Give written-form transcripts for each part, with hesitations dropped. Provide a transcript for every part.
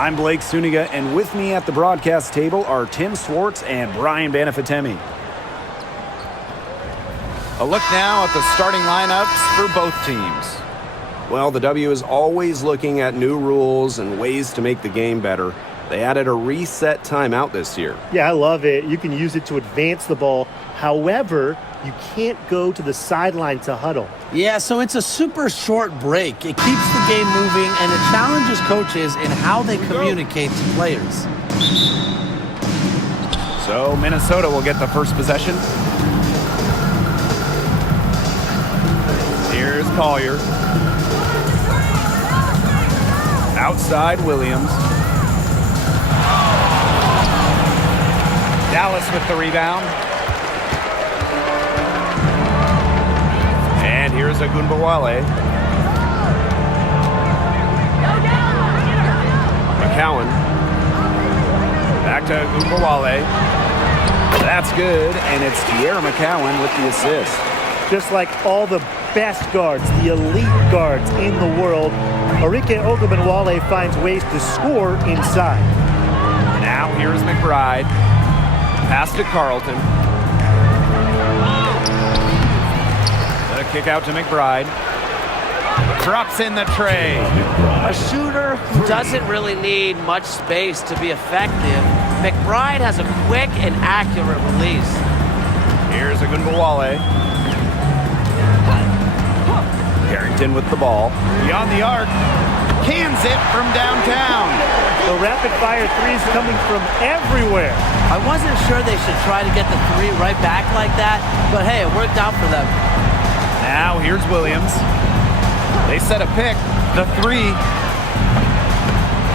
I'm Blake Suniga, and with me at the broadcast table are Tim Swartz and Brian Banafatemi. A look now at the starting lineups for both teams. Well, the W is always looking at new rules and ways to make the game better. They added a reset timeout this year. Yeah, I love it. You can use it to advance the ball. However, you can't go to the sideline to huddle. Yeah, so it's a super short break. It keeps the game moving, and it challenges coaches in how they communicate to players. So Minnesota will get the first possession. Here's Collier. Outside Williams. Dallas with the rebound. And here's Agunbowale. McCowan. Back to Agunbowale. That's good, and it's Tierra McCowan with the assist. Just like all the best guards, the elite guards in the world, Arike Ogunbowale finds ways to score inside. Now here's McBride. Pass to Carlton. The kick out to McBride. Drops in the tray. A shooter who doesn't really need much space to be effective, McBride has a quick and accurate release. Here's Agunbowale. Carrington with the ball. Beyond the arc. Cans it from downtown. The rapid-fire threes coming from everywhere. I wasn't sure they should try to get the three right back like that, but hey, it worked out for them. Now here's Williams. They set a pick. The three.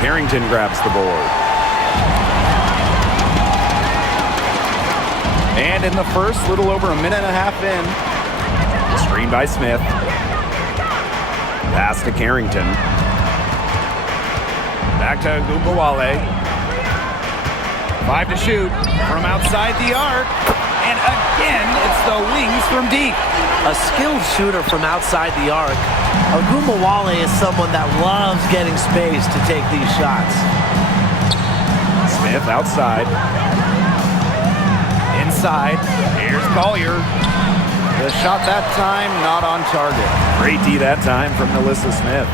Carrington grabs the board. And in the first, little over a minute and a half in. Screen by Smith. Pass to Carrington. Back to Agunbowale. 5 to shoot from outside the arc. And again, it's the wings from deep. A skilled shooter from outside the arc. Agunbowale is someone that loves getting space to take these shots. Smith outside. Inside. Here's Collier. The shot that time, not on target. Great D that time from Melissa Smith.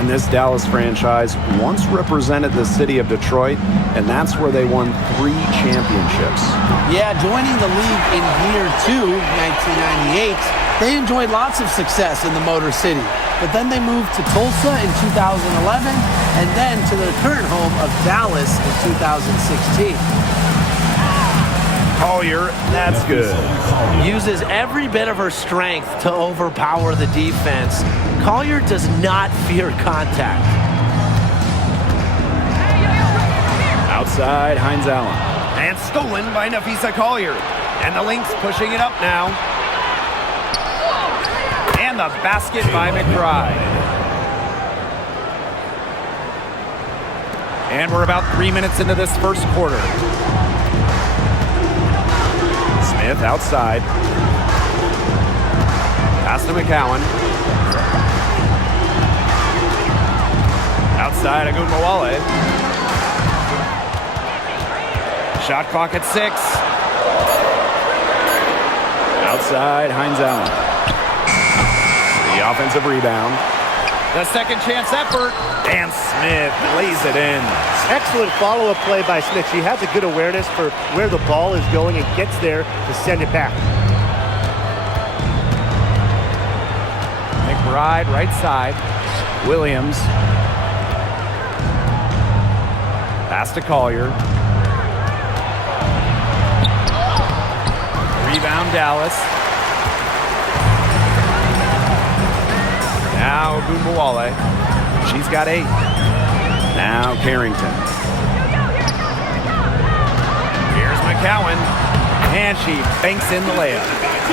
And this Dallas franchise once represented the city of Detroit, and that's where they won 3 championships. Yeah, joining the league in year 2, 1998, they enjoyed lots of success in the Motor City. But then they moved to Tulsa in 2011, and then to their current home of Dallas in 2016. Collier, that's good. Uses every bit of her strength to overpower the defense. Collier does not fear contact. Outside, Hines Allen. And stolen by Napheesa Collier. And the Lynx pushing it up now. And the basket by McBride. And we're about 3 minutes into this first quarter. Smith outside. Pass to McCowan. Outside, Agunbowale. Shot clock at 6. Outside, Hines Allen. The offensive rebound. The second chance effort. And Smith lays it in. Excellent follow-up play by Smith. She has a good awareness for where the ball is going and gets there to send it back. McBride, right side. Williams. Pass to Collier. Rebound Dallas. Now Agunbowale. She's got 8. Now Carrington. Here's McCowan. And she banks in the layup.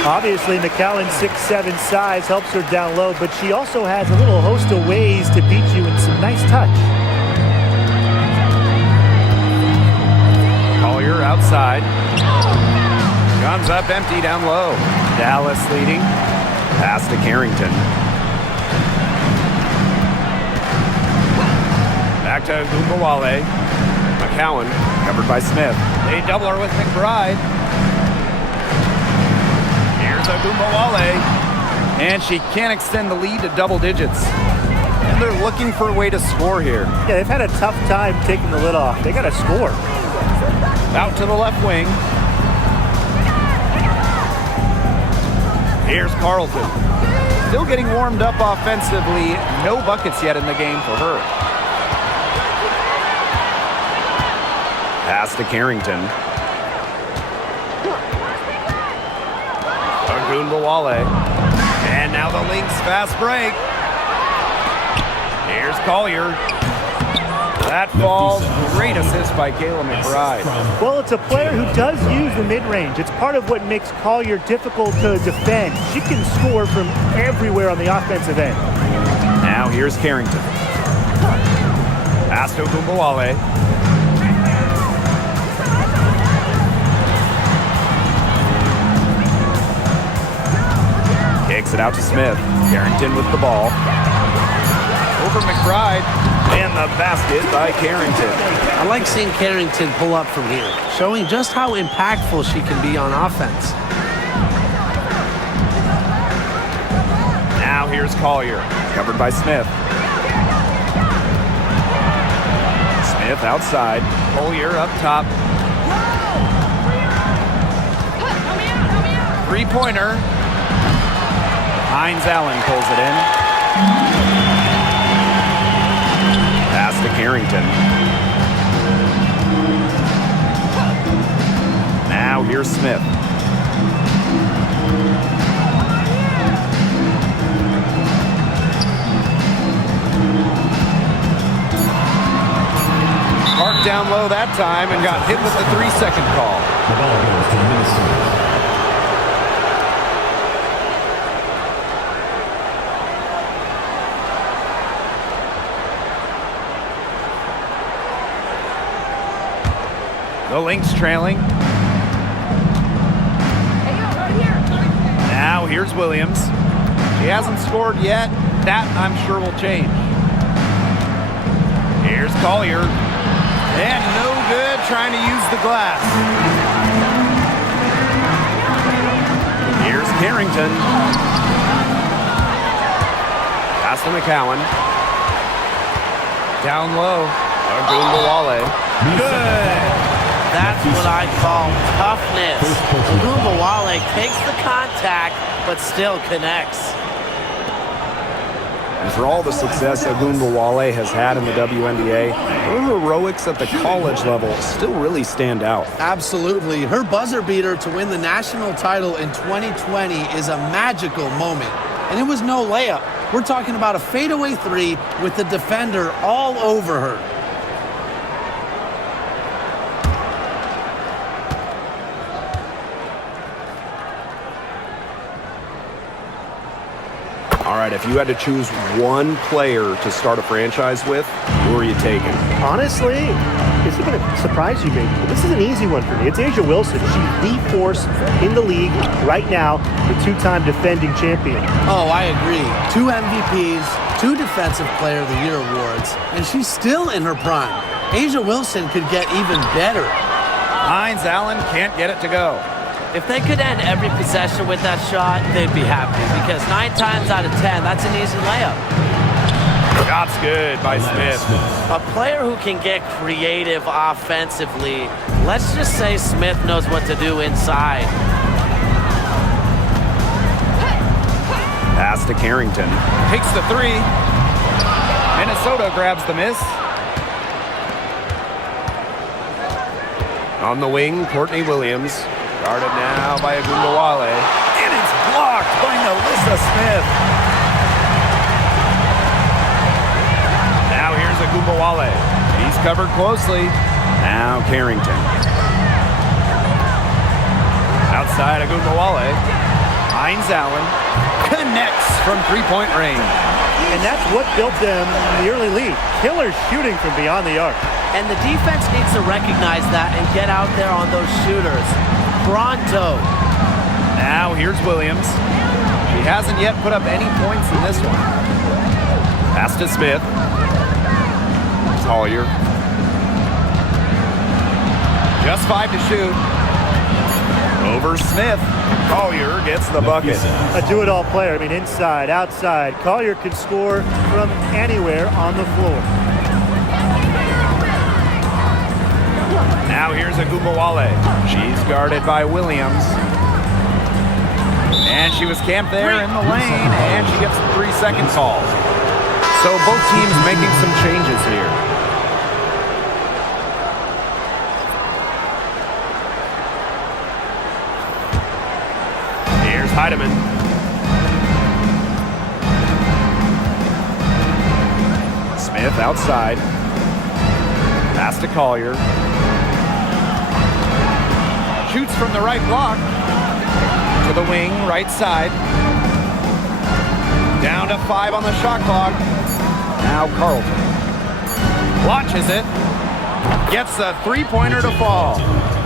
Obviously, McCowan's 6'7" size helps her down low, but she also has a little host of ways to beat you in some nice touch. Collier outside. Comes up empty down low. Dallas leading. Pass to Carrington. Back to Gumbawale. McCowan covered by Smith. They double her with McBride. Here's Gumbawale. And she can't extend the lead to double digits. And they're looking for a way to score here. Yeah, they've had a tough time taking the lid off. They got to score. Out to the left wing. Here's Carlton. Still getting warmed up offensively. No buckets yet in the game for her. Pass to Carrington. Gumbawale. And now the Lynx fast break. Here's Collier. That falls. Great assist by Kayla McBride. Well, it's a player who does use the mid-range. It's part of what makes Collier difficult to defend. She can score from everywhere on the offensive end. Now here's Carrington. Pass to Gumbawale. Kicks it out to Smith. Carrington with the ball. Over McBride. And the basket by Carrington. I like seeing Carrington pull up from here, showing just how impactful she can be on offense. Now here's Collier. Covered by Smith. Smith outside. Collier up top. Three-pointer. Hines Allen pulls it in. Pass to Carrington. Now here's Smith. Marked down low that time and got hit with the 3-second call. The ball goes to Minnesota. The Lynx trailing. Now here's Williams. She hasn't scored yet. That, I'm sure, will change. Here's Collier. And no good trying to use the glass. Here's Carrington. Pass to McCowan. Down low. Gumbawale. Good. That's what I call toughness. Gumbawale takes the contact, but still connects. And for all the success Gumbawale has had in the WNBA, her heroics at the college level still really stand out. Absolutely. Her buzzer beater to win the national title in 2020 is a magical moment. And it was no layup. We're talking about a fadeaway three with the defender all over her. All right, if you had to choose one player to start a franchise with, who are you taking? Honestly, this is going to surprise you maybe, but this is an easy one for me. It's A'ja Wilson. She's the force in the league right now, the two-time defending champion. Oh, I agree. 2 MVPs, 2 Defensive Player of the Year awards, and she's still in her prime. A'ja Wilson could get even better. Hines Allen can't get it to go. If they could end every possession with that shot, they'd be happy because 9 times out of 10, that's an easy layup. Shot's good by Smith. A player who can get creative offensively, let's just say Smith knows what to do inside. Pass to Carrington. Takes the three. Minnesota grabs the miss. On the wing, Courtney Williams. Guarded now by Gumbawale. And it's blocked by Nalissa Smith. Now here's Gumbawale. He's covered closely. Now Carrington. Outside Gumbawale. Hines Allen connects from three-point range. And that's what built them in the early lead. Killer shooting from beyond the arc. And the defense needs to recognize that and get out there on those shooters. Pronto. Now here's Williams. She hasn't yet put up any points in this one. Pass to Smith. Collier. Just 5 to shoot. Over Smith. Collier gets the bucket. A do-it-all player. I mean, inside, outside. Collier can score from anywhere on the floor. Now here's Agubawale. She's guarded by Williams. And she was camped there in the lane, and she gets a 3-second call. So both teams making some changes here. Here's Heidemann. Smith outside. Pass to Collier. Shoots from the right block. To the wing, right side. Down to 5 on the shot clock. Now Carlton. Launches it. Gets a 3-pointer to fall.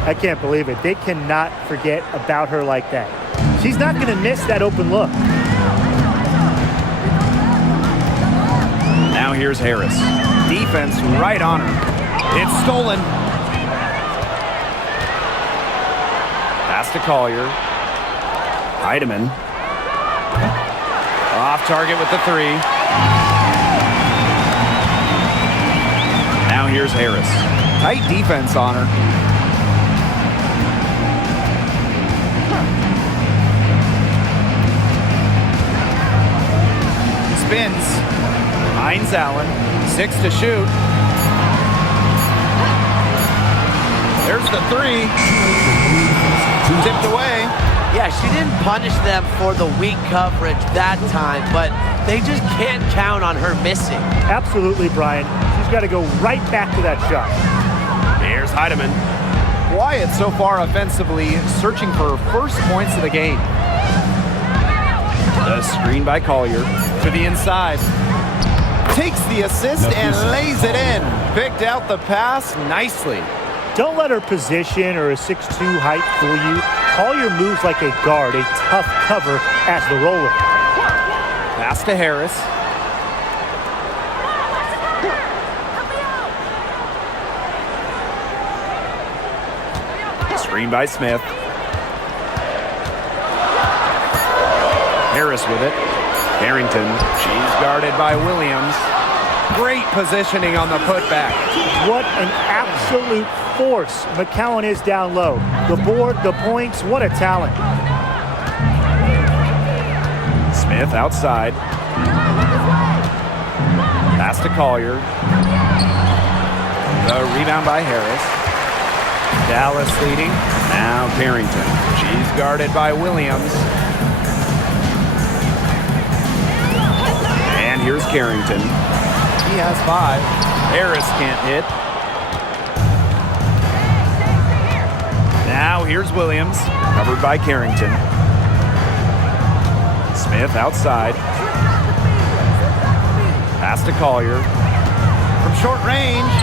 I can't believe it. They cannot forget about her like that. She's not going to miss that open look. Now here's Harris. Defense right on her. It's stolen. Pass to Collier. Heidemann. Off target with the 3. Now here's Harris. Tight defense on her. Spins. Hines Allen. 6 to shoot. There's the 3. Tipped away. Yeah, she didn't punish them for the weak coverage that time, but they just can't count on her missing. Absolutely, Brian. She's got to go right back to that shot. Here's Heidemann. Wyatt so far offensively searching for first points of the game. The screen by Collier to the inside. Takes the assist and lays it in. Picked out the pass nicely. Don't let her position or a 6'2" height fool you. Collier moves like a guard, a tough cover as the roller. Pass to Harris. Screen by Smith. Harris with it. Harrington. She's guarded by Williams. Great positioning on the putback. What an absolute force McCowan is down low. The board, the points, what a talent. Smith outside. Pass to Collier. The rebound by Harris. Dallas leading. Now Carrington. She's guarded by Williams. And here's Carrington. He has 5. Harris can't hit. Now here's Williams, covered by Carrington. Smith outside. Pass to Collier. From short range,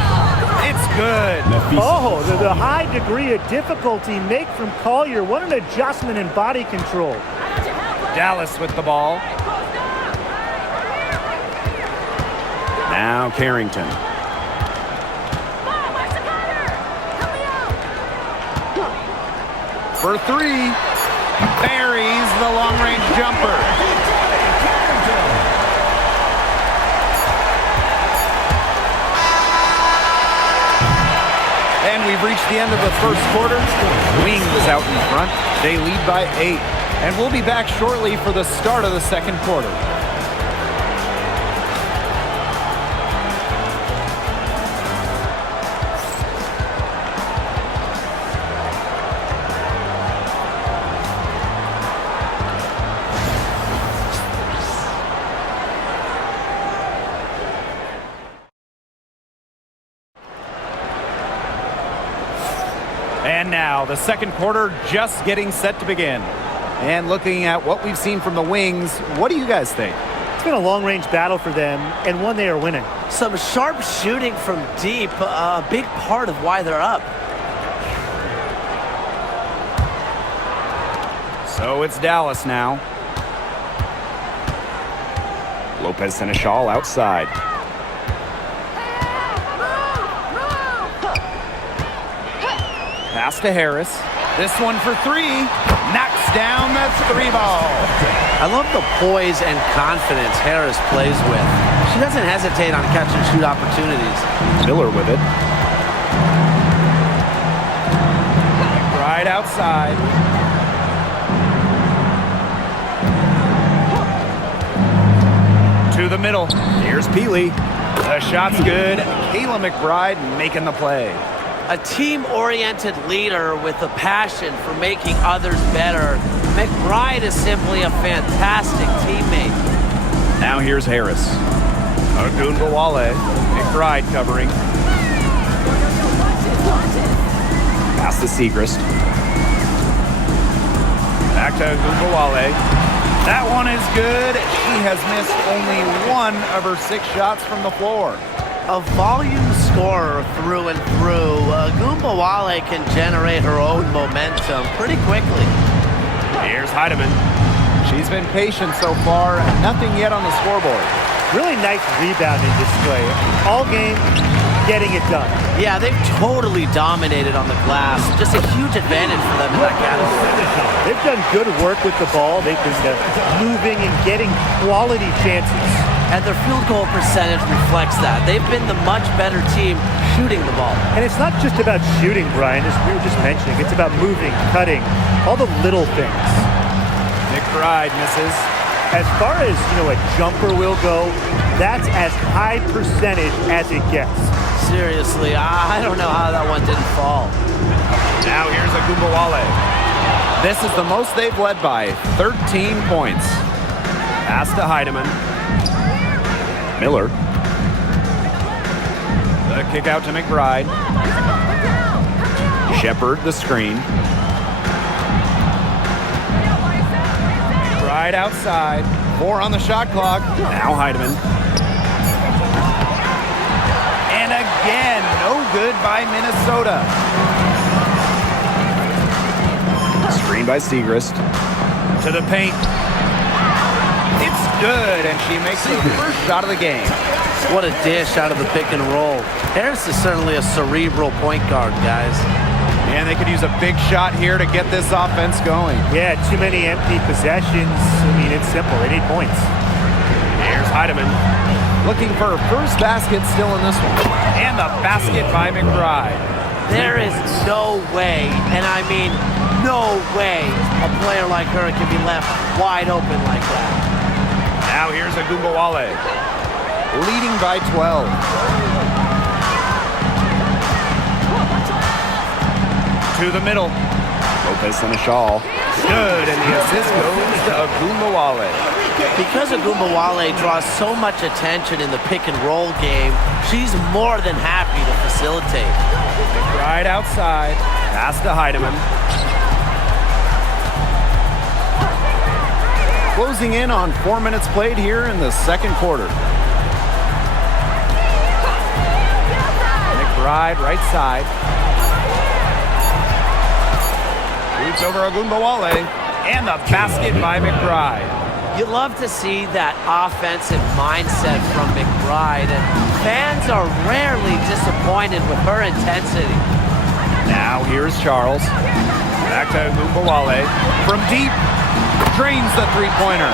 it's good. Oh, the high degree of difficulty make from Collier. What an adjustment in body control. Dallas with the ball. Now Carrington. For 3, buries the long-range jumper. And we've reached the end of the first quarter. Wings out in front. They lead by 8. And we'll be back shortly for the start of the second quarter. And now the second quarter just getting set to begin. And looking at what we've seen from the Wings, what do you guys think? It's been a long-range battle for them, and one they are winning. Some sharp shooting from deep, a big part of why they're up. So it's Dallas now. Lopez Seneschal outside. Pass to Harris. This one for three. Knocks down the three ball. I love the poise and confidence Harris plays with. She doesn't hesitate on catch and shoot opportunities. Miller with it. Right outside. To the middle. Here's Peely. The shot's good. Kayla McBride making the play. A team-oriented leader with a passion for making others better. McBride is simply a fantastic teammate. Now here's Harris. Ogunbowale. McBride covering. Pass to Segrist. Back to Ogunbowale. That one is good. She has missed only one of her 6 shots from the floor. A volume scorer through and through, Ogunbowale can generate her own momentum pretty quickly. Here's Heidemann. She's been patient so far. Nothing yet on the scoreboard. Really nice rebounding display. All game, getting it done. Yeah, they've totally dominated on the glass. Just a huge advantage for them in that category. They've done good work with the ball. They've been moving and getting quality chances. And their field goal percentage reflects that. They've been the much better team shooting the ball. And it's not just about shooting, Brian, as we were just mentioning. It's about moving, cutting, all the little things. McBride misses. As far as, a jumper will go, that's as high percentage as it gets. Seriously, I don't know how that one didn't fall. Now here's Ogunbowale. This is the most they've led by, 13 points. Pass to Heidemann. Miller. The kick out to McBride. Shepard, the screen. McBride outside. 4 on the shot clock. Now Heidemann. And again, no good by Minnesota. Screen by Segrist. To the paint. It's good, and she makes the first shot of the game. What a dish out of the pick and roll. Harris is certainly a cerebral point guard, guys. And they could use a big shot here to get this offense going. Yeah, too many empty possessions. It's simple. They need points. Here's Heidemann. Looking for her first basket still in this one. And the basket by McBride. There is no way, and I mean no way, a player like her can be left wide open like that. Now here's Ogunbowale, leading by 12. To the middle. Lopez and a shawl. Good, and the assist goes to Ogunbowale. Because Ogunbowale draws so much attention in the pick and roll game, she's more than happy to facilitate. Right outside. Pass to Heidemann. Closing in on 4 minutes played here in the second quarter. McBride, right side. Shoots over Ogunbowale. And the basket by McBride. You love to see that offensive mindset from McBride, and fans are rarely disappointed with her intensity. Now here's Charles. Back to Ogunbowale. From deep. Drains the three-pointer.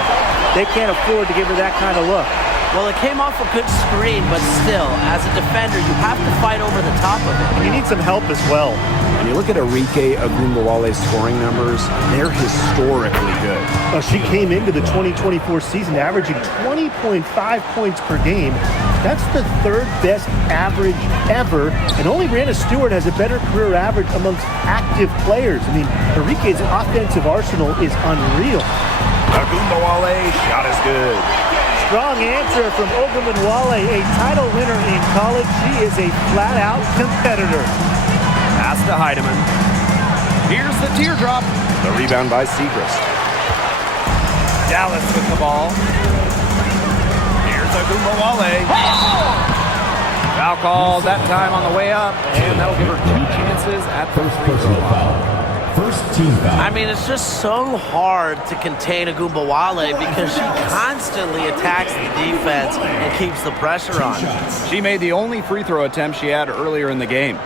They can't afford to give her that kind of look. Well, it came off a good screen, but still, as a defender, you have to fight over the top of it. And you need some help as well. When you look at Arike Ogunbowale's scoring numbers, they're historically good. She came into the 2024 season averaging 20.5 points per game. That's the 3rd best average ever, and only Brianna Stewart has a better career average amongst active players. Arike's offensive arsenal is unreal. Ogunbowale, shot is good. Strong answer from Ogunbowale, a title winner in college. She is a flat-out competitor. Pass to Heidemann. Here's the teardrop. The rebound by Segrist. Dallas with the ball. Here's Ogunbowale. Foul call that time on the way up, and that'll give her 2 chances at the free throw line. First team foul. I mean, it's just so hard to contain Ogunbowale because she constantly attacks the defense and keeps the pressure on. She made the only free throw attempt she had earlier in the game.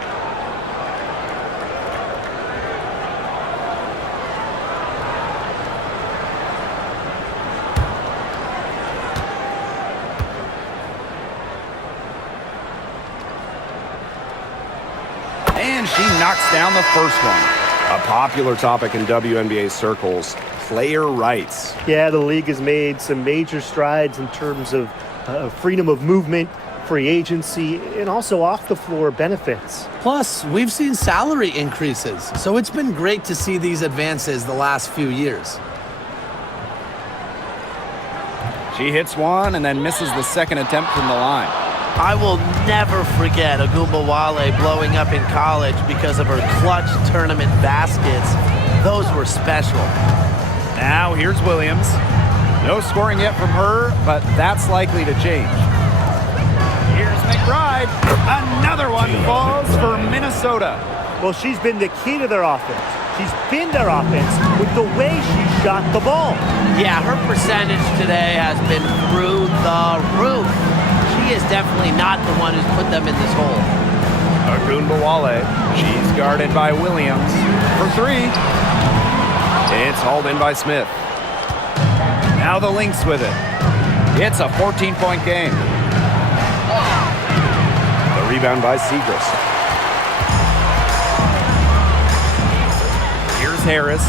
She knocks down the first one. A popular topic in WNBA circles, player rights. Yeah, the league has made some major strides in terms of freedom of movement, free agency, and also off-the-floor benefits. Plus, we've seen salary increases, so it's been great to see these advances the last few years. She hits one and then misses the second attempt from the line. I will never forget Agumbawale blowing up in college because of her clutch tournament baskets. Those were special. Now here's Williams. No scoring yet from her, but that's likely to change. Here's McBride. Another one falls for Minnesota. Well, she's been the key to their offense. She's been their offense with the way she shot the ball. Yeah, her percentage today has been through the roof. She is definitely not the one who's put them in this hole. Agumbawale. She's guarded by Williams for three. It's hauled in by Smith. Now the Lynx with it. It's a 14-point game. The rebound by Segrist. Here's Harris.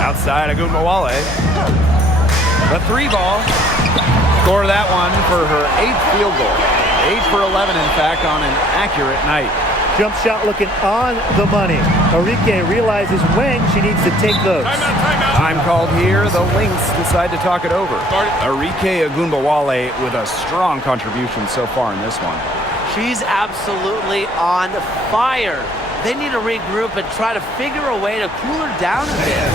Outside Agumbawale. The three ball. Score that one for her 8th field goal. 8 for 11, in fact, on an accurate night. Jump shot looking on the money. Enrique realizes when she needs to take those. Time called here. The Lynx decide to talk it over. Enrique Agumbawale with a strong contribution so far in this one. She's absolutely on fire. They need to regroup and try to figure a way to cool her down a bit.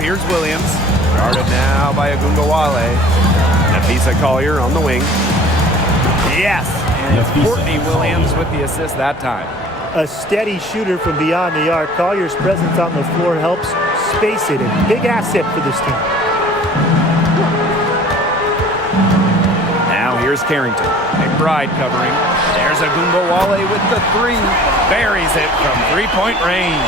Here's Williams. Guarded now by Agumbawale. Nafisa Collier on the wing. Yes, and it's Courtney Williams with the assist that time. A steady shooter from beyond the arc. Collier's presence on the floor helps space it. A big asset for this team. Now here's Carrington. McBride covering. There's Agumbawale with the three. Buries it from three-point range.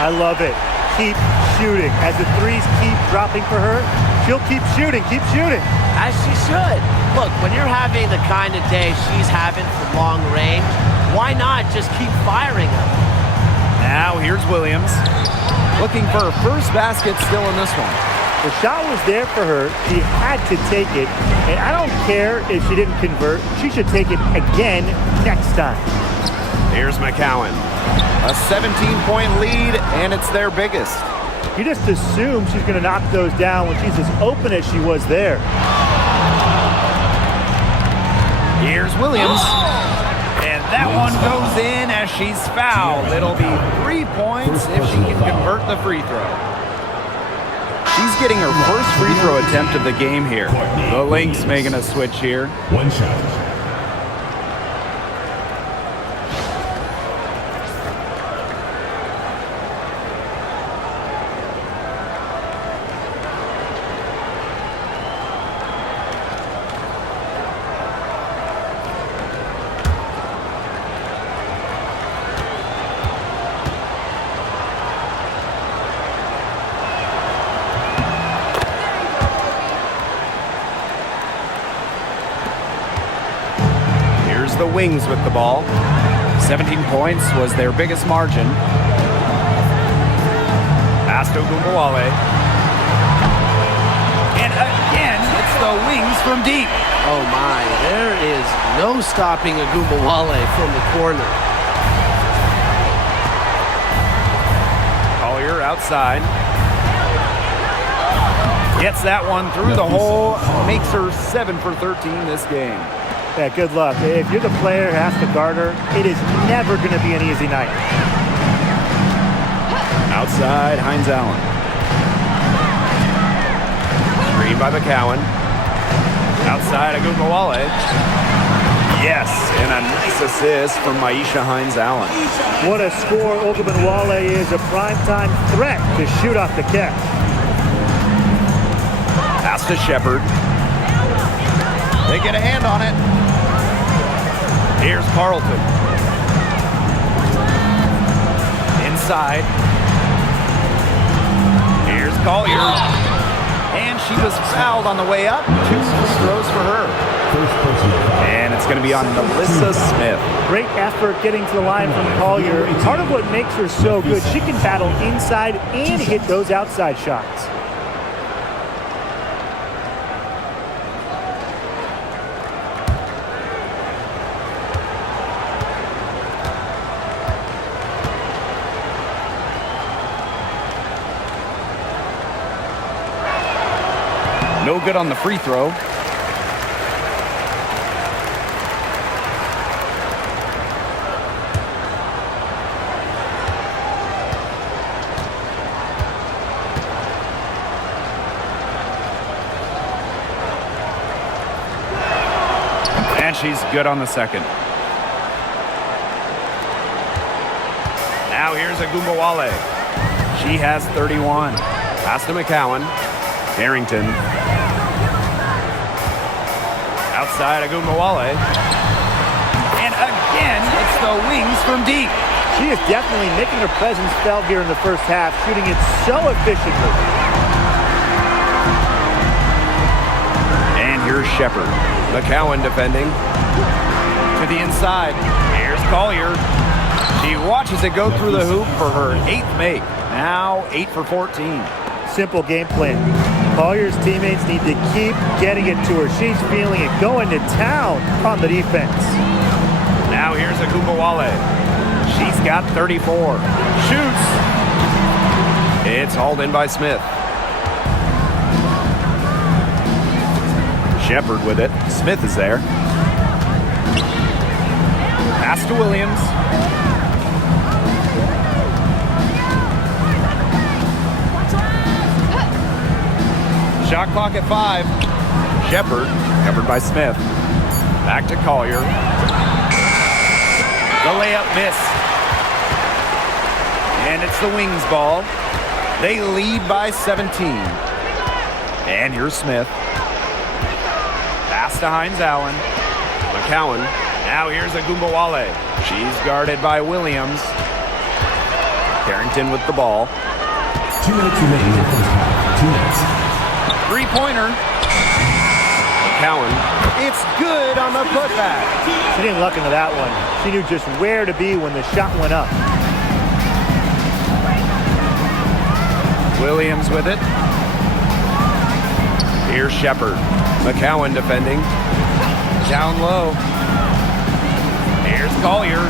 I love it. Keep shooting. As the threes keep dropping for her, she'll keep shooting, As she should. Look, when you're having the kind of day she's having from long range, why not just keep firing them? Now here's Williams. Looking for her first basket still in this one. The shot was there for her. She had to take it. And I don't care if she didn't convert. She should take it again next time. Here's McCowan. A 17-point lead, and it's their biggest. You just assume she's going to knock those down when she's as open as she was there. Here's Williams. And that one goes in as she's fouled. It'll be 3 points if she can convert the free throw. She's getting her first free throw attempt of the game here. The Lynx making a switch here. One shot. The Wings with the ball. 17 points was their biggest margin. Pass to Agumbawale. And again, it's the Wings from deep. Oh my, there is no stopping Agumbawale from the corner. Collier outside. Gets that one through the hole. Makes her 7 for 13 this game. Yeah, good luck. If you're the player who has to guard her, it is never going to be an easy night. Outside, Hines Allen. Screen by McCowan. Outside Agumbawale. Yes, and a nice assist from Maisha Hines-Allen. What a score. Ogunbowale is a primetime threat to shoot off the catch. Pass to Shepard. They get a hand on it. Here's Carlton. Inside. Here's Collier. And she was fouled on the way up. 2 free throws for her. First personal foul. And it's going to be on Melissa Smith. Great effort getting to the line from Collier. Part of what makes her so good, she can battle inside and hit those outside shots. No good on the free throw. And she's good on the second. Now here's Agumbawale. She has 31. Pass to McCowan. Harrington. Outside Agumbawale. And again, it's the wings from deep. She is definitely making her presence felt here in the first half, shooting it so efficiently. And here's Shepard. McCowan defending. To the inside. Here's Collier. She watches it go through the hoop for her 8th make. Now 8 for 14. Simple game plan. Collier's teammates need to keep getting it to her. She's feeling it, going to town on the defense. Now here's Agumbawale. She's got 34. Shoots. It's hauled in by Smith. Shepard with it. Smith is there. Pass to Williams. Shot clock at 5. Shepard, covered by Smith. Back to Collier. The layup missed. And it's the Wings ball. They lead by 17. And here's Smith. Pass to Hines-Allen. McCowan. Now here's Agumbawale. She's guarded by Williams. Carrington with the ball. 2 minutes remaining in the first half. 2 minutes. Three-pointer. McCowan. It's good on the putback. She didn't luck into that one. She knew just where to be when the shot went up. Williams with it. Here's Shepard. McCowan defending. Down low. Here's Collier.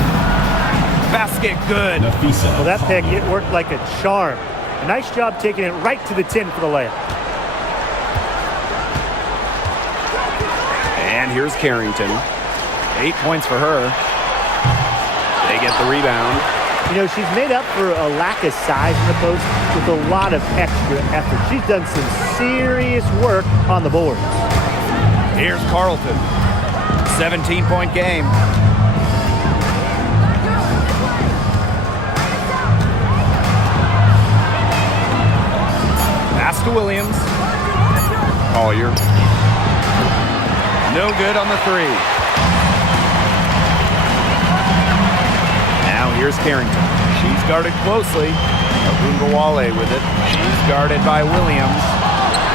Basket good. Well, that pick, it worked like a charm. A nice job taking it right to the tin for the layup. And here's Carrington. 8 points for her. They get the rebound. You know, she's made up for a lack of size in the post with a lot of extra effort. She's done some serious work on the boards. Here's Carlton. 17-point game. Pass to Williams. Collier. No good on the 3. Now here's Carrington. She's guarded closely. Agumbawale with it. She's guarded by Williams.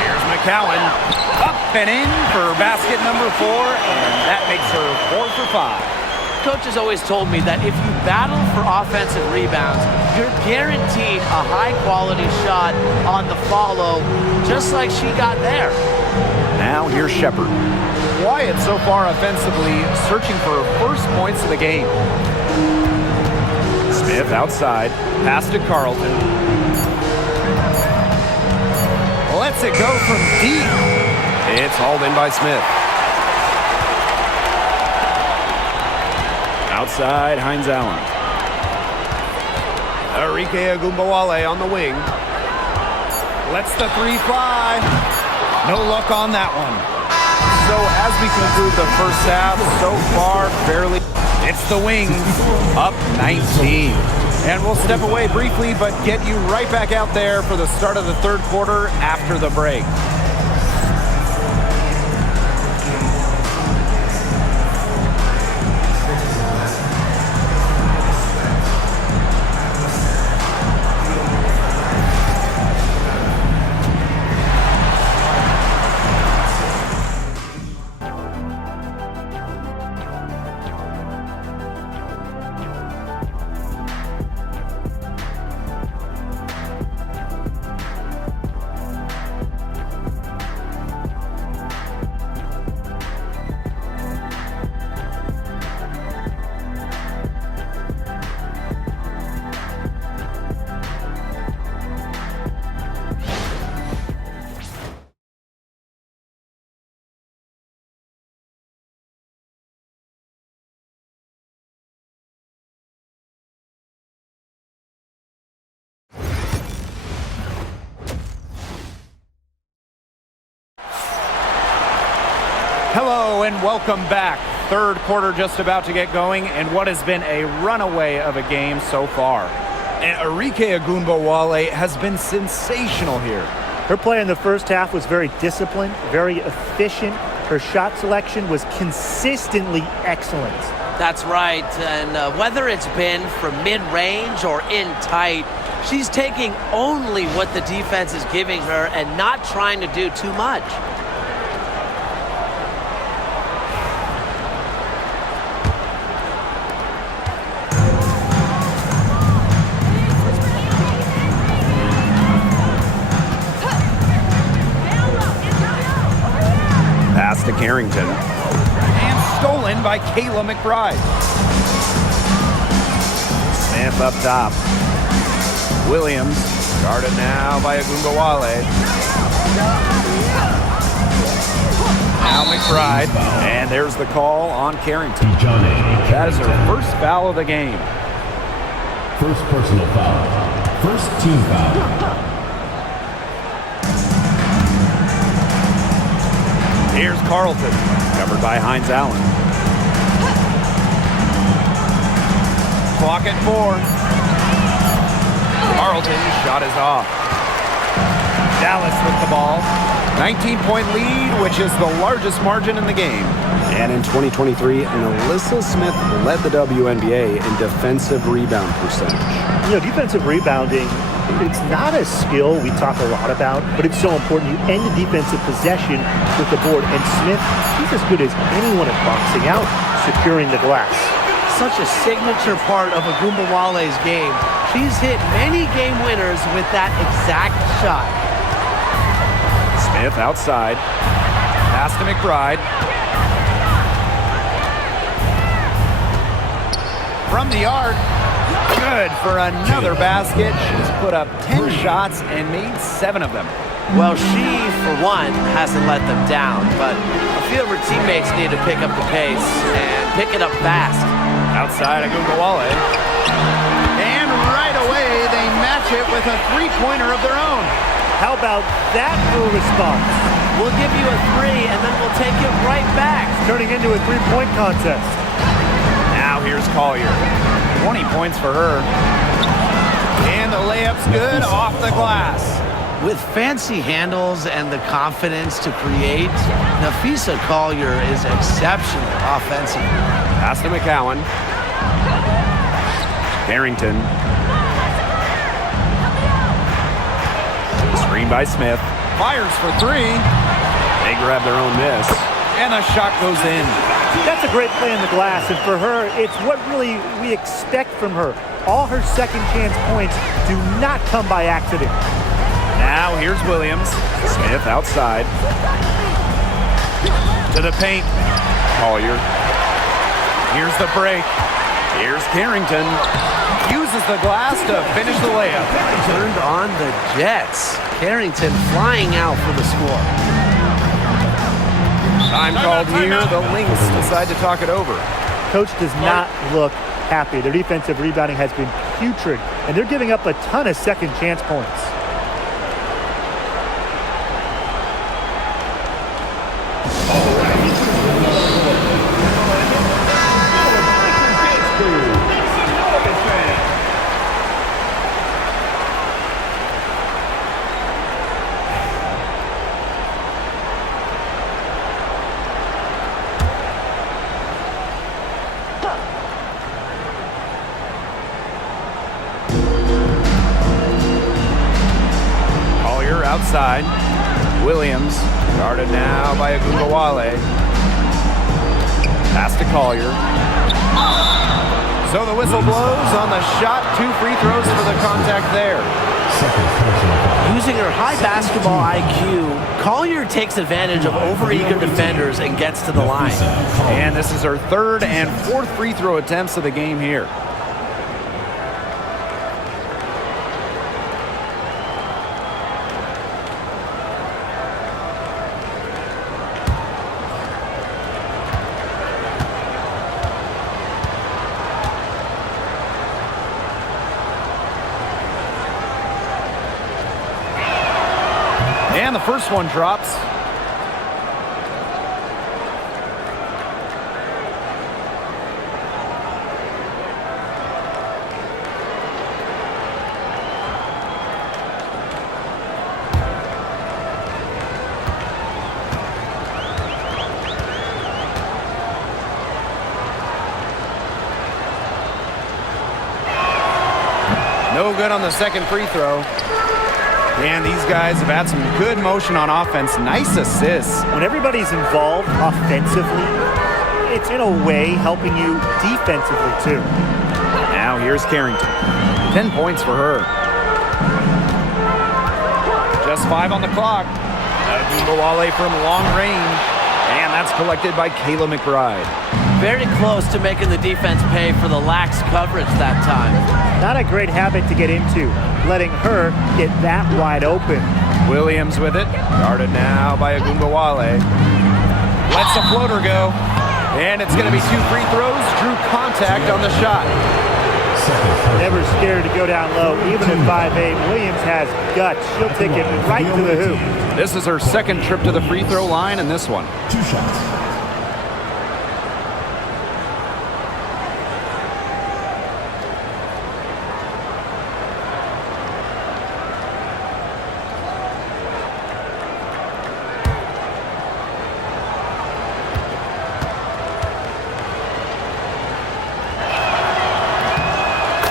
Here's McCowan. Up and in for basket number 4, and that makes her 4 for 5. Coach has always told me that if you battle for offensive rebounds, you're guaranteed a high-quality shot on the follow, just like she got there. Now here's Shepard. Wyatt so far offensively searching for her first points of the game. Smith outside. Pass to Carlton. Lets it go from deep. It's hauled in by Smith. Outside, Hines-Allen. Arike Agumbawale on the wing. Lets the 3 fly. No luck on that one. So as we conclude the first half, so far, fairly, it's the Wings up 19. And we'll step away briefly, but get you right back out there for the start of the third quarter after the break. Hello and welcome back. Third quarter just about to get going, and what has been a runaway of a game so far. And Arike Ogunbowale has been sensational here. Her play in the first half was very disciplined, very efficient. Her shot selection was consistently excellent. That's right, and whether it's been from mid-range or in tight, she's taking only what the defense is giving her and not trying to do too much. Pass to Carrington. And stolen by Kayla McBride. Smith up top. Williams guarded now by Ogunbowale. Now McBride. And there's the call on Carrington. That is her first foul of the game. First personal foul. First team foul. Here's Carlton, covered by Hines Allen. Clock at 4. Carlton's shot is off. Dallas with the ball. 19-point lead, which is the largest margin in the game. And in 2023, Alyssa Smith led the WNBA in defensive rebound percentage. You know, defensive rebounding, it's not a skill we talk a lot about, but it's so important. You end the defensive possession with the board. And Smith, she's as good as anyone at boxing out, securing the glass. Such a signature part of Ogunbowale's game. She's hit many game winners with that exact shot. Smith outside. Pass to McBride. From the arc. Good for another basket. She's put up 10 shots and made 7 of them. Well, she, for one, hasn't let them down, but a few of her teammates need to pick up the pace and pick it up fast. Outside Ogunbowale. And right away, they match it with a three-pointer of their own. How about that for a response? We'll give you a 3, and then we'll take it right back. Turning into a three-point contest. Now here's Collier. 20 points for her. And the layup's good off the glass. With fancy handles and the confidence to create, Napheesa Collier is exceptional offensively. Pass to McCowan. Carrington. Screen by Smith. Fires for 3. They grab their own miss. And the shot goes in. That's a great play in the glass, and for her, it's what really we expect from her. All her second chance points do not come by accident. Now here's Williams. Smith outside. To the paint. Collier. Here's the break. Here's Carrington. Uses the glass to finish the layup. Turned on the Jets. Carrington flying out for the score. Time called here. The Lynx decide to talk it over. Coach does not look happy. Their defensive rebounding has been putrid, and they're giving up a ton of second chance points. outside. Williams guarded now by Agumbawale. Pass to Collier. So the whistle blows on the shot. 2 free throws for the contact there. Using her high basketball IQ, Collier takes advantage of overeager defenders and gets to the line. And this is her 3rd and 4th free throw attempts of the game here. And the first one drops. No good on the second free throw. And these guys have had some good motion on offense. Nice assists. When everybody's involved offensively, it's in a way helping you defensively too. Now here's Carrington. 10 points for her. Just 5 on the clock. Agumbawale from long range. And that's collected by Kayla McBride. Very close to making the defense pay for the lax coverage that time. Not a great habit to get into, letting her get that wide open. Williams with it. Guarded now by Agumbawale. Lets the floater go. And it's going to be 2 free throws. Drew contact on the shot. Never scared to go down low, even at 5'8". Williams has guts. She'll take it right to the hoop. This is her 2nd trip to the free throw line in this one. 2 shots.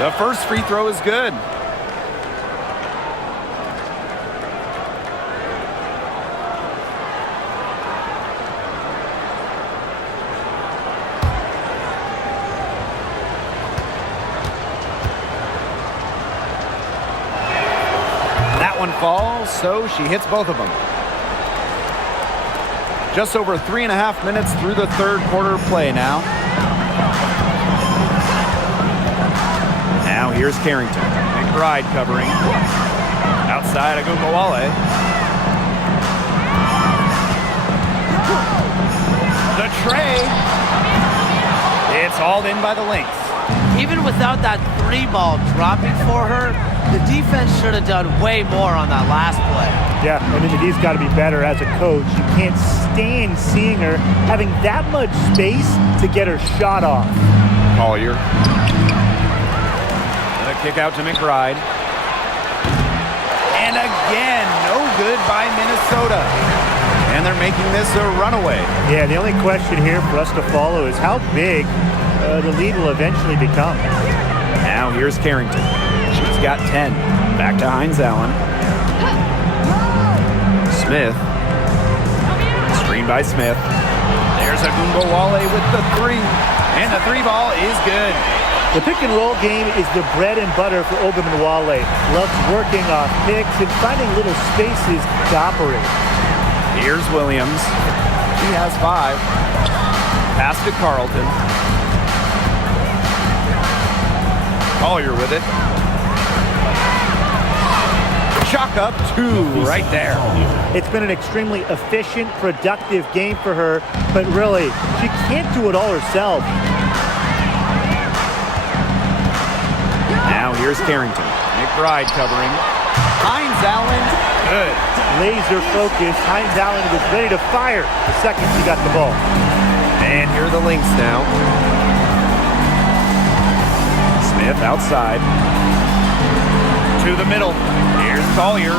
The first free throw is good. That one falls, so she hits both of them. Just over 3.5 minutes through the 3rd quarter play now. Now here's Carrington. McBride covering. Outside Agumbawale. The tray. It's hauled in by the Lynx. Even without that 3-ball dropping for her, the defense should have done way more on that last play. Yeah, I mean, he's got to be better as a coach. You can't stand seeing her having that much space to get her shot off. Collier. Kick out to McBride. And again, no good by Minnesota. And they're making this a runaway. Yeah, the only question here for us to follow is how big the lead will eventually become. Now here's Carrington. She's got 10. Back to Hines Allen. Smith. Screen by Smith. There's Agumbawale with the 3. And the 3-ball is good. The pick-and-roll game is the bread and butter for Ogunbowale. Loves working off picks and finding little spaces to operate. Here's Williams. He has 5. Pass to Carlton. Collier with it. Chalk up 2 right there. It's been an extremely efficient, productive game for her, but really, she can't do it all herself. Now here's Carrington. McBride covering. Hines Allen, good. Laser focus. Hines Allen was ready to fire the second she got the ball. And here are the Lynx now. Smith outside. To the middle. Here's Collier.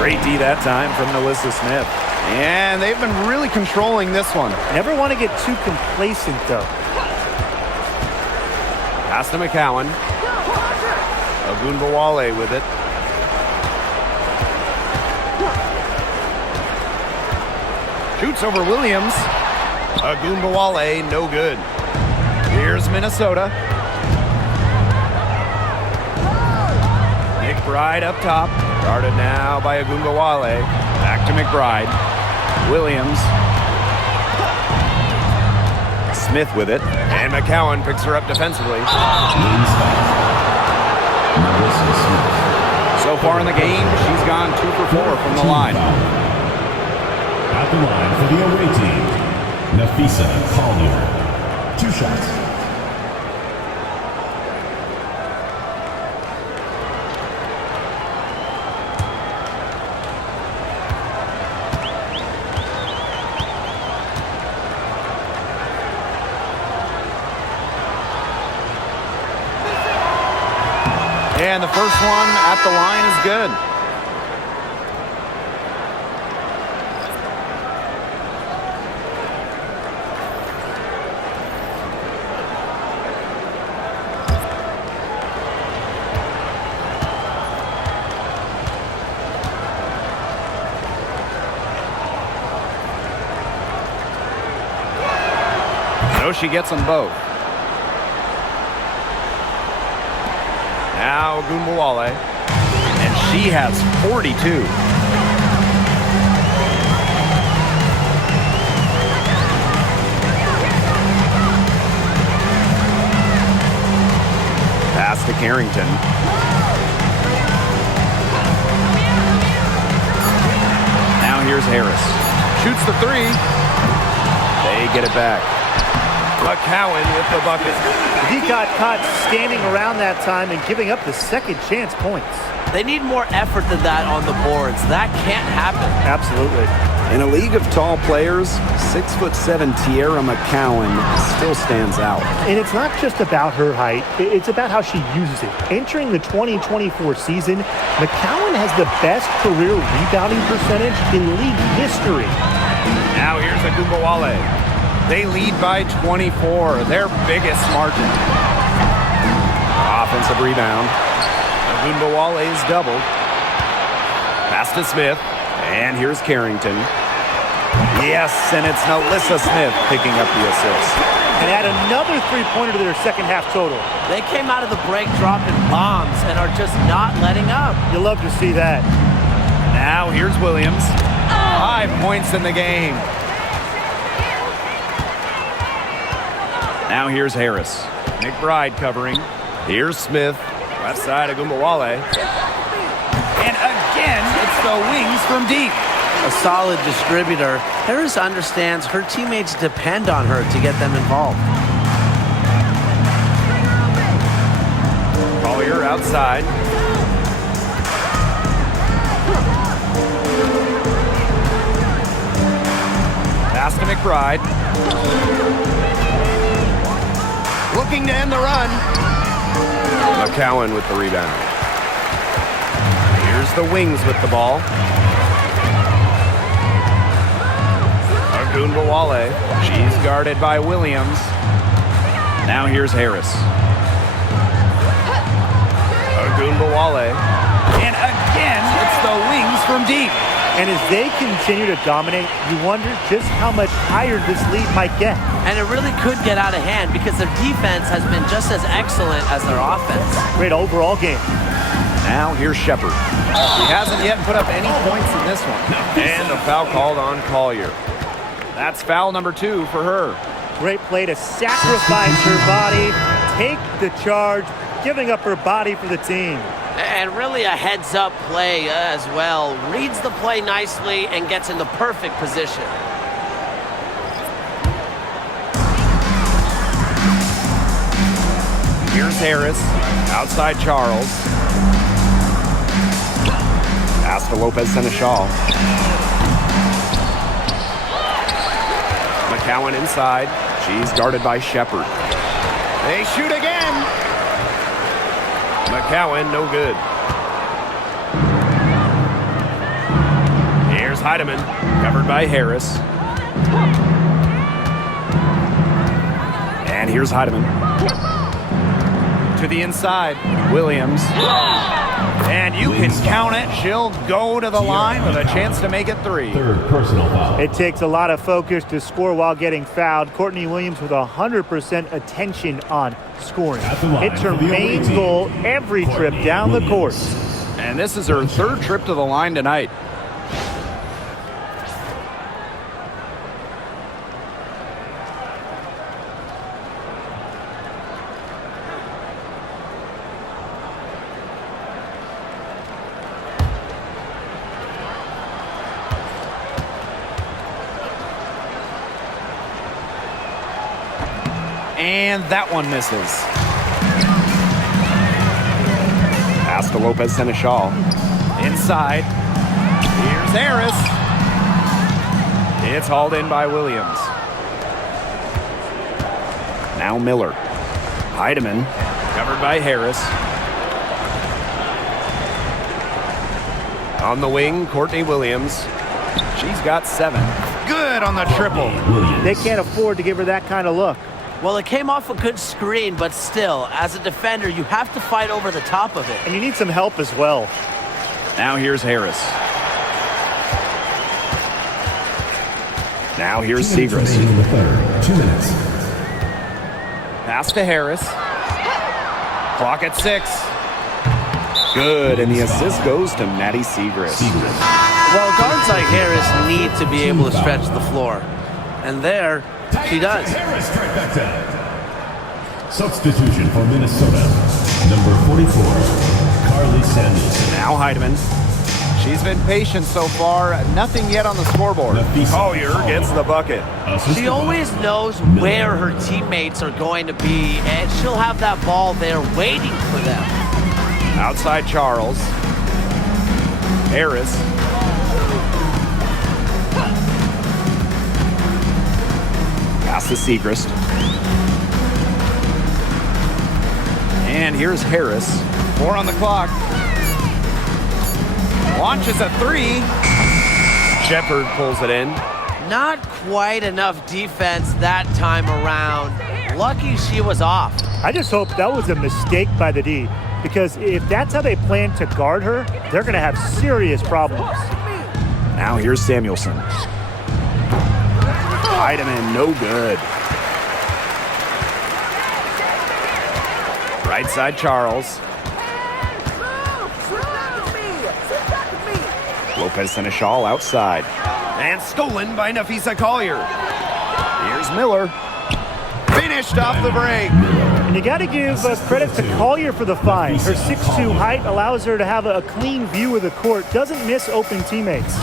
Great D that time from Melissa Smith. And they've been really controlling this one. Never want to get too complacent, though. Pass to McCowan. Agumbawale with it. Shoots over Williams. Agumbawale, no good. Here's Minnesota. McBride up top. Guarded now by Agumbawale. Back to McBride. Williams. Smith with it. And McCowan picks her up defensively. So far in the game, she's gone 2 for 4 from the line. At the line for the away team, Nafisa Collier. 2 shots. And the first one at the line is good. So she gets them both. Now Agumbawale, and she has 42. Pass to Carrington. Now here's Harris. Shoots the 3. They get it back. McCowan with the bucket. He got caught standing around that time and giving up the second chance points. They need more effort than that on the boards. That can't happen. Absolutely. In a league of tall players, 6'7" Tierra McCowan still stands out. And it's not just about her height, it's about how she uses it. Entering the 2024 season, McCowan has the best career rebounding percentage in league history. Now here's Agumbawale. They lead by 24, their biggest margin. Offensive rebound. Agumbawale is doubled. Pass to Smith. And here's Carrington. Yes, and it's Alyssa Smith picking up the assist. And add another three-pointer to their second half total. They came out of the break dropping bombs and are just not letting up. You'll love to see that. Now here's Williams. 5 points in the game. Now here's Harris. McBride covering. Here's Smith. Left side, Agumbawale. And again, it's the wings from deep. A solid distributor. Harris understands her teammates depend on her to get them involved. Collier outside. Pass to McBride. Looking to end the run. McCowan with the rebound. Here's the wings with the ball. Agumbawale. She's guarded by Williams. Now here's Harris. Agumbawale. And again, it's the wings from deep. And as they continue to dominate, you wonder just how much higher this lead might get. And it really could get out of hand because their defense has been just as excellent as their offense. Great overall game. Now here's Shepard. He hasn't yet put up any points in this one. And a foul called on Collier. That's foul number 2 for her. Great play to sacrifice her body, take the charge, giving up her body for the team. And really a heads-up play as well. Reads the play nicely and gets in the perfect position. Here's Harris. Outside Charles. Pass to Lopez Seneschal. McCowan inside. She's guarded by Shepard. They shoot again. McCowan, no good. Here's Heidemann, covered by Harris. And here's Heidemann. To the inside, Williams. And you can count it. She'll go to the line with a chance to make it 3. Third personal foul. It takes a lot of focus to score while getting fouled. Courtney Williams with 100% attention on scoring. It's her main goal every trip down the court. And this is her 3rd trip to the line tonight. And that one misses. Pass to Lopez Seneschal. Inside. Here's Harris. It's hauled in by Williams. Now Miller. Heidemann. Covered by Harris. On the wing, Courtney Williams. She's got 7. Good on the triple. They can't afford to give her that kind of look. Well, it came off a good screen, but still, as a defender, you have to fight over the top of it. And you need some help as well. Now here's Harris. Now here's 2 minutes Segrist. remaining in the third. 2 minutes. Pass to Harris. Clock at 6. Good, and the assist goes to Maddie Segrist. Well, guards like Harris need to be able to stretch the floor. And there, she does. Harris trifecta. Substitution for Minnesota. Number 44, Carly Samuelson. Now Heidemann. She's been patient so far. Nothing yet on the scoreboard. Collier gets the bucket. She always knows where her teammates are going to be, and she'll have that ball there waiting for them. Outside Charles. Harris. Pass to Segrist. And here's Harris. 4 on the clock. Launches a 3. Shepard pulls it in. Not quite enough defense that time around. Lucky she was off. I just hope that was a mistake by the D, because if that's how they plan to guard her, they're going to have serious problems. Now here's Samuelson. Heidemann, no good. Right side Charles. Lopez Seneschal outside. And stolen by Nafisa Collier. Here's Miller. Finished off the break. And you got to give credit to Collier for the find. Her 6'2" height allows her to have a clean view of the court, doesn't miss open teammates.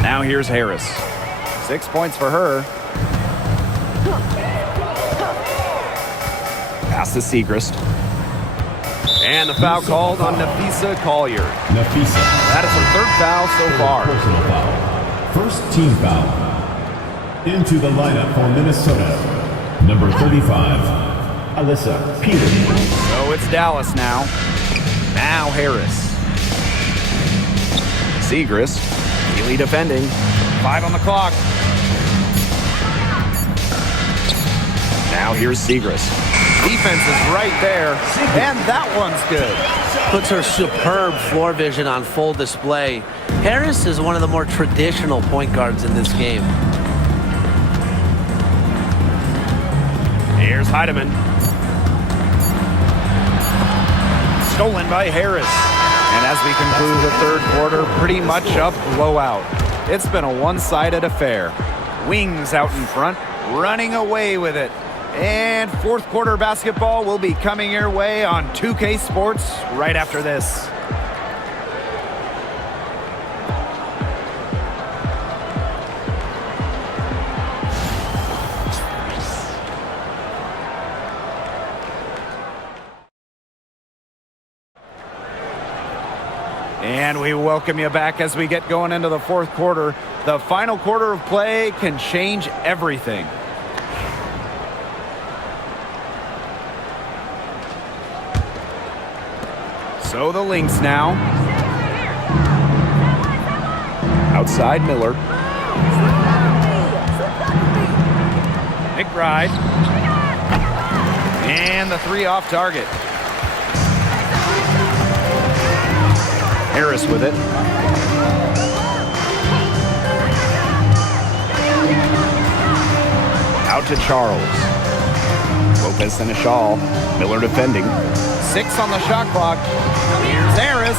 Now here's Harris. 6 points for her. Pass to Segrist. And the foul called on Nafisa Collier. Nafisa. That is her 3rd foul so far. Personal foul. First team foul. Into the lineup for Minnesota. Number 35, Alyssa Peters. So it's Dallas now. Now Harris. Segrist. Healy defending. 5 on the clock. Now here's Segrist. Defense is right there. And that one's good. Puts her superb floor vision on full display. Harris is one of the more traditional point guards in this game. Here's Heidemann. Stolen by Harris. And as we conclude the 3rd quarter, pretty much a blowout. It's been a one-sided affair. Wings out in front, running away with it. And 4th quarter basketball will be coming your way on 2K Sports right after this. And we welcome you back as we get going into the 4th quarter. The final quarter of play can change everything. So the Lynx now. Outside Miller. McBride. And the 3 off target. Harris with it. Out to Charles. Lopez Seneschal. Miller defending. 6 on the shot clock. Here's Harris.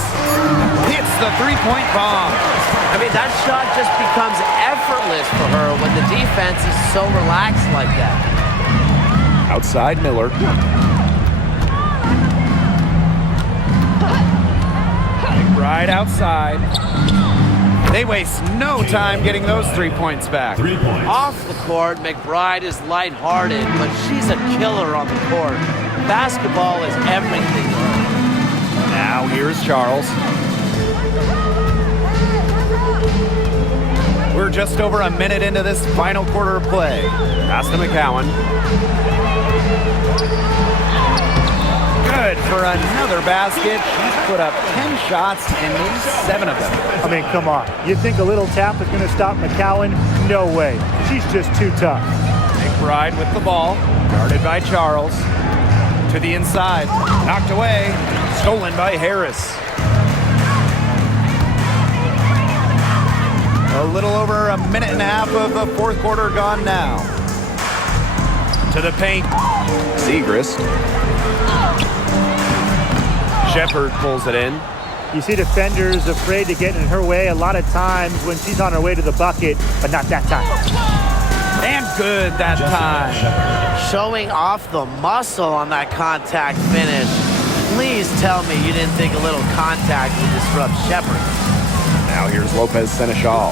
Hits the three-point bomb. I mean, that shot just becomes effortless for her when the defense is so relaxed like that. Outside Miller. Right outside. They waste no time getting those 3 points back. 3 points. Off the court, McBride is lighthearted, but she's a killer on the court. Basketball is everything to her. Now here's Charles. We're just over a minute into this final quarter of play. Pass to McCowan. Good for another basket. She's put up 10 shots and made 7 of them. I mean, come on. You think a little tap is going to stop McCowan? No way. She's just too tough. McBride with the ball. Guarded by Charles. To the inside. Knocked away. Stolen by Harris. A little over a minute and a half of the fourth quarter gone now. To the paint. Segrist. Shepard pulls it in. You see defenders afraid to get in her way a lot of times when she's on her way to the bucket, but not that time. And good that time. Showing off the muscle on that contact finish. Please tell me you didn't think a little contact would disrupt Shepard. Now here's Lopez Seneschal.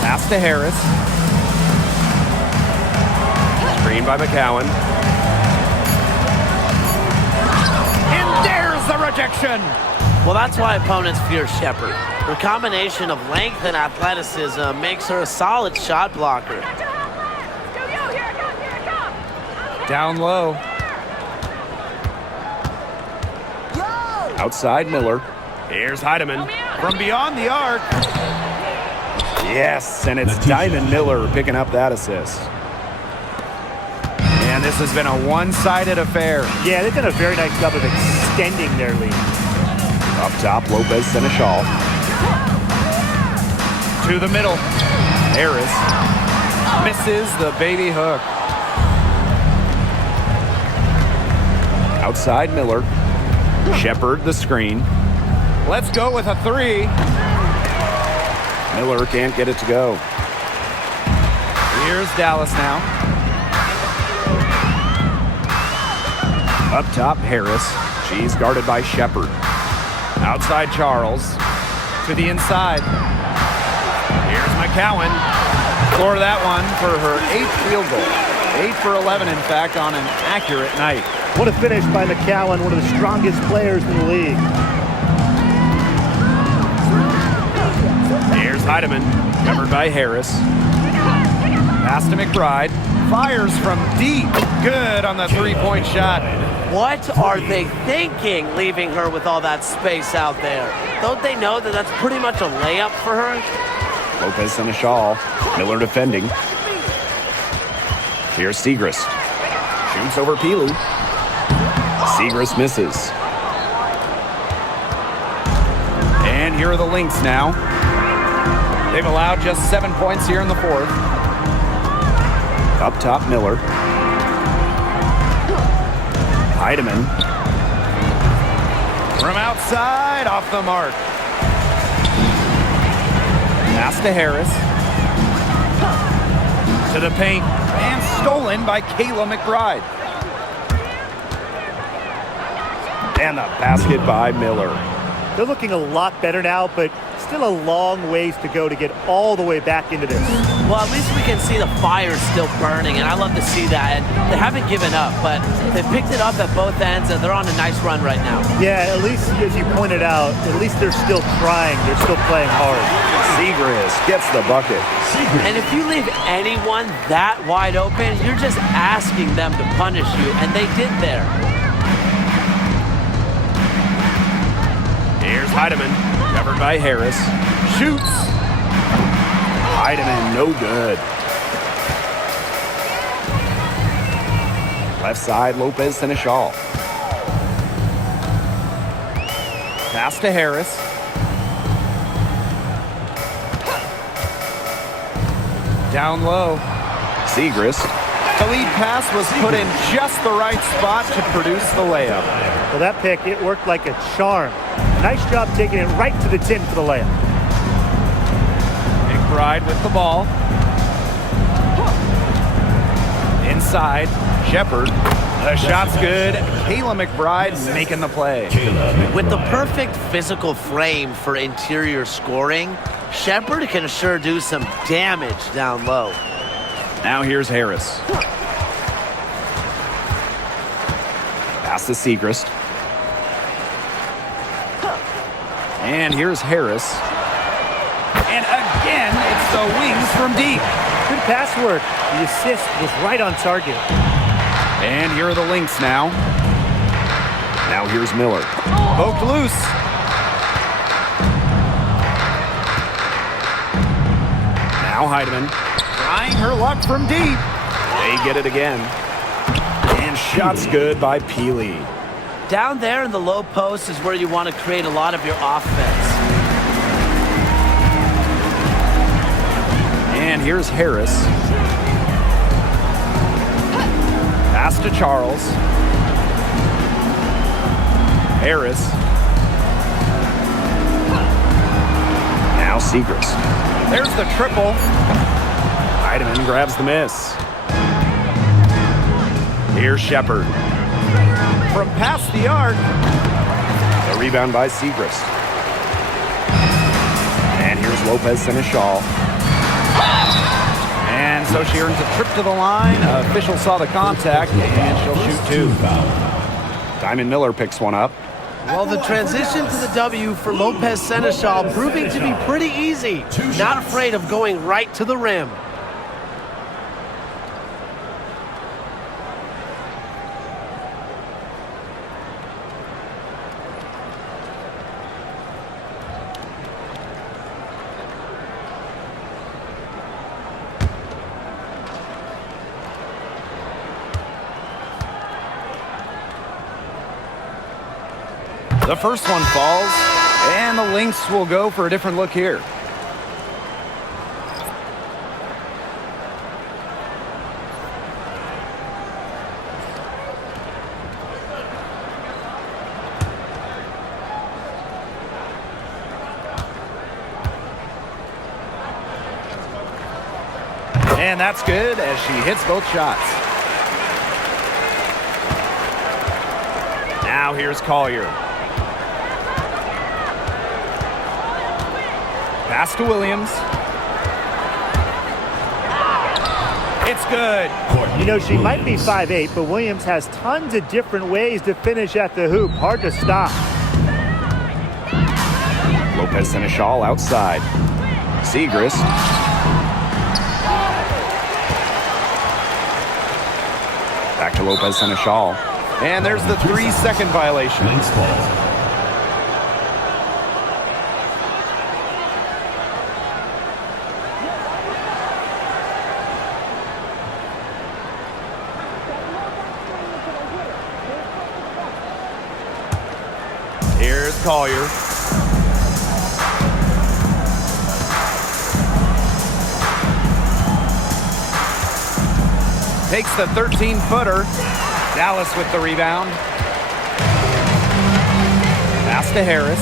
Pass to Harris. Screen by McCowan. And there's the rejection. Well, that's why opponents fear Shepard. Her combination of length and athleticism makes her a solid shot blocker. Down low. Outside Miller. Here's Heidemann from beyond the arc. Yes, and it's Diamond Miller picking up that assist. And this has been a one-sided affair. Yeah, they've done a very nice job of extending their lead. Up top, Lopez Seneschal. To the middle. Harris misses the baby hook. Outside Miller. Shepard the screen. Let's go with a 3. Miller can't get it to go. Here's Dallas now. Up top, Harris. She's guarded by Shepard. Outside Charles. To the inside. Here's McCowan. Score that one for her 8th field goal. 8 for 11, in fact, on an accurate night. What a finish by McCowan, one of the strongest players in the league. Here's Heidemann, covered by Harris. Pass to McBride. Fires from deep. Good on the three-point shot. What are they thinking, leaving her with all that space out there? Don't they know that that's pretty much a layup for her? Lopez Seneschal. Miller defending. Here's Segrist. Shoots over Pelu. Segrist misses. And here are the Lynx now. They've allowed just 7 points here in the fourth. Up top, Miller. Heidemann. From outside, off the mark. Pass to Harris. To the paint. And stolen by Kayla McBride. And the basket by Miller. They're looking a lot better now, but still a long ways to go to get all the way back into this. Well, at least we can see the fire still burning, and I love to see that. And they haven't given up, but they picked it up at both ends, and they're on a nice run right now. Yeah, at least, as you pointed out, at least they're still trying. They're still playing hard. Segrist gets the bucket. And if you leave anyone that wide open, you're just asking them to punish you, and they did there. Here's Heidemann, covered by Harris. Shoots. Heidemann, no good. Left side, Lopez Seneschal. Pass to Harris. Down low. Segrist. The lead pass was put in just the right spot to produce the layup. Well, that pick, it worked like a charm. Nice job taking it right to the tin for the layup. McBride with the ball. Inside, Shepherd. The shot's good. Kayla McBride making the play. With the perfect physical frame for interior scoring, Shepherd can sure do some damage down low. Now here's Harris. Pass to Segrist. And here's Harris. And again, it's the wings from deep. Good pass work. The assist was right on target. And here are the Lynx now. Now here's Miller. Poked loose. Now Heidemann. Trying her luck from deep. They get it again. And shots good by Peely. Down there in the low post is where you want to create a lot of your offense. And here's Harris. Pass to Charles. Harris. Now Segrist. There's the triple. Heidemann grabs the miss. Here's Shepherd. From past the arc. The rebound by Segrist. And here's Lopez Seneschal. And so she earns a trip to the line. Official saw the contact, and she'll shoot two. Diamond Miller picks one up. Well, the transition to the W for Lopez Seneschal proving to be pretty easy. Not afraid of going right to the rim. The first one falls, and the Lynx will go for a different look here. And that's good as she hits both shots. Now here's Collier. Pass to Williams. It's good. You know, she might be 5'8", but Williams has tons of different ways to finish at the hoop. Hard to stop. Lopez Seneschal outside. Segrist. Back to Lopez Seneschal. And there's the 3-second violation. Lynx ball. Here's Collier. Takes the 13-footer. Dallas with the rebound. Pass to Harris.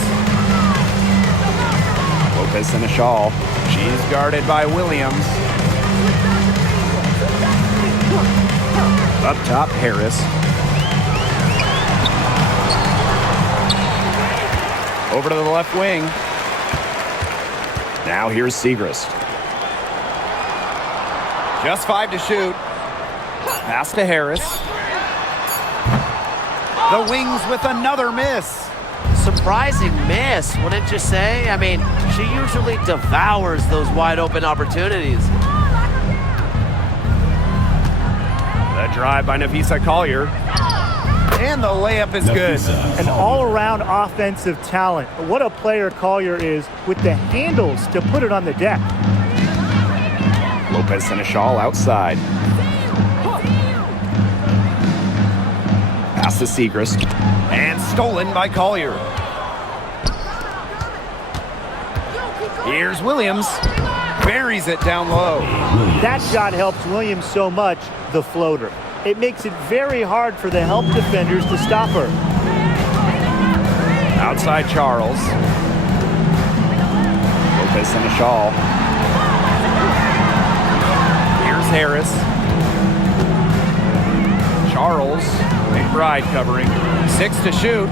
Lopez Seneschal. She's guarded by Williams. Up top, Harris. Over to the left wing. Now here's Segrist. Just 5 to shoot. Pass to Harris. The Wings with another miss. Surprising miss, wouldn't you say? I mean, she usually devours those wide open opportunities. The drive by Napheesa Collier. And the layup is good. An all-around offensive talent. What a player Collier is with the handles to put it on the deck. Lopez Seneschal outside. Pass to Segrist. And stolen by Collier. Here's Williams. Buries it down low. That shot helps Williams so much, the floater. It makes it very hard for the help defenders to stop her. Outside Charles. Lopez Seneschal. Here's Harris. Charles. McBride covering. 6 to shoot.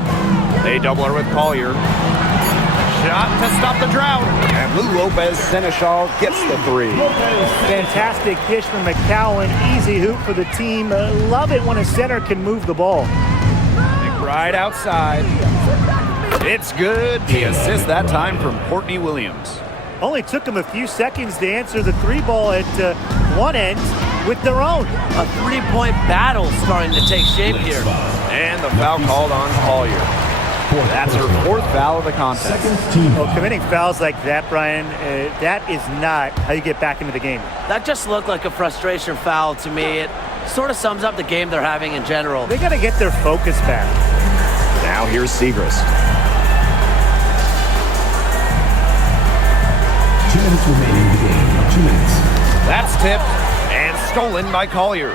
They double her with Collier. Shot to stop the drought. And Lou Lopez Seneschal gets the 3. Fantastic dish from McCowan. Easy hoop for the team. Love it when a center can move the ball. McBride outside. It's good. The assist that time from Courtney Williams. Only took them a few seconds to answer the 3 ball at one end with their own. A three-point battle starting to take shape here. And the foul called on Collier. That's her 4th foul of the contest. Well, committing fouls like that, Brian, that is not how you get back into the game. That just looked like a frustration foul to me. It sort of sums up the game they're having in general. They got to get their focus back. Now here's Segrist. 2 minutes remaining in the game. 2 minutes. That's tipped and stolen by Collier.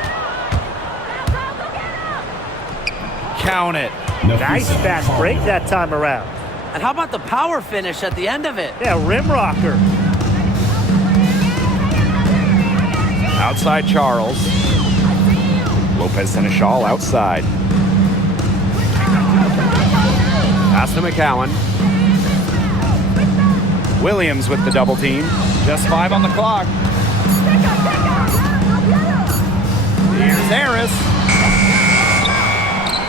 Count it. Nice fast break that time around. And how about the power finish at the end of it? Yeah, rim rocker. Outside Charles. Lopez Seneschal outside. Pass to McCowan. Williams with the double team. Just 5 on the clock. Here's Harris.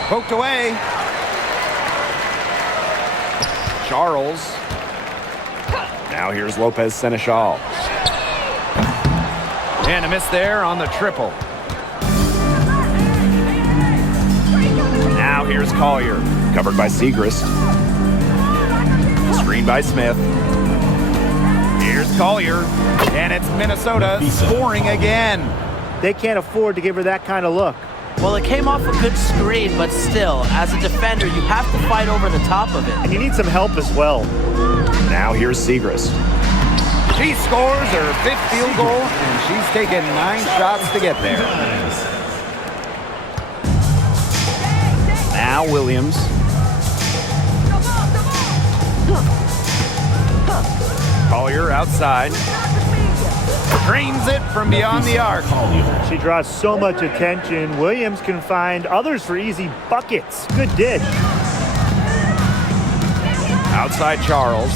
Poked away. Charles. Now here's Lopez Seneschal. And a miss there on the triple. Now here's Collier. Covered by Segrist. Screen by Smith. Here's Collier. And it's Minnesota scoring again. They can't afford to give her that kind of look. Well, it came off a good screen, but still, as a defender, you have to fight over the top of it. And you need some help as well. Now here's Segrist. She scores her 5th field goal, and she's taken 9 shots to get there. Now Williams. Collier outside. Drains it from beyond the arc. She draws so much attention. Williams can find others for easy buckets. Good dish. Outside Charles.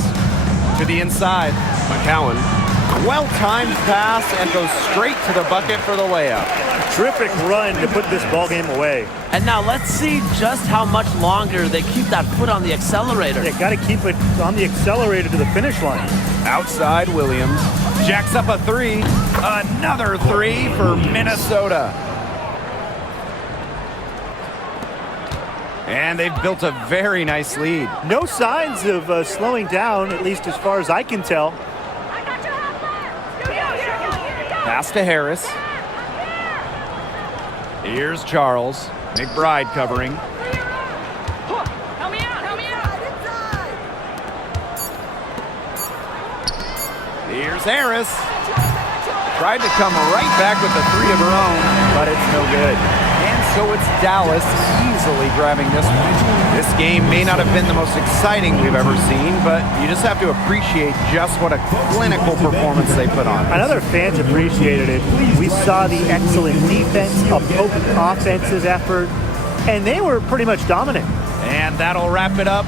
To the inside. McCowan. Well-timed pass and goes straight to the bucket for the layup. Terrific run to put this ball game away. And now let's see just how much longer they keep that foot on the accelerator. They got to keep it on the accelerator to the finish line. Outside Williams. Jacks up a 3. Another 3 for Minnesota. And they've built a very nice lead. No signs of slowing down, at least as far as I can tell. Pass to Harris. Here's Charles. McBride covering. Here's Harris. Tried to come right back with the 3 of her own, but it's no good. And so it's Dallas easily grabbing this one. This game may not have been the most exciting we've ever seen, but you just have to appreciate just what a clinical performance they put on. I know their fans appreciated it. We saw the excellent defense, a potent offensive effort, and they were pretty much dominant. And that'll wrap it up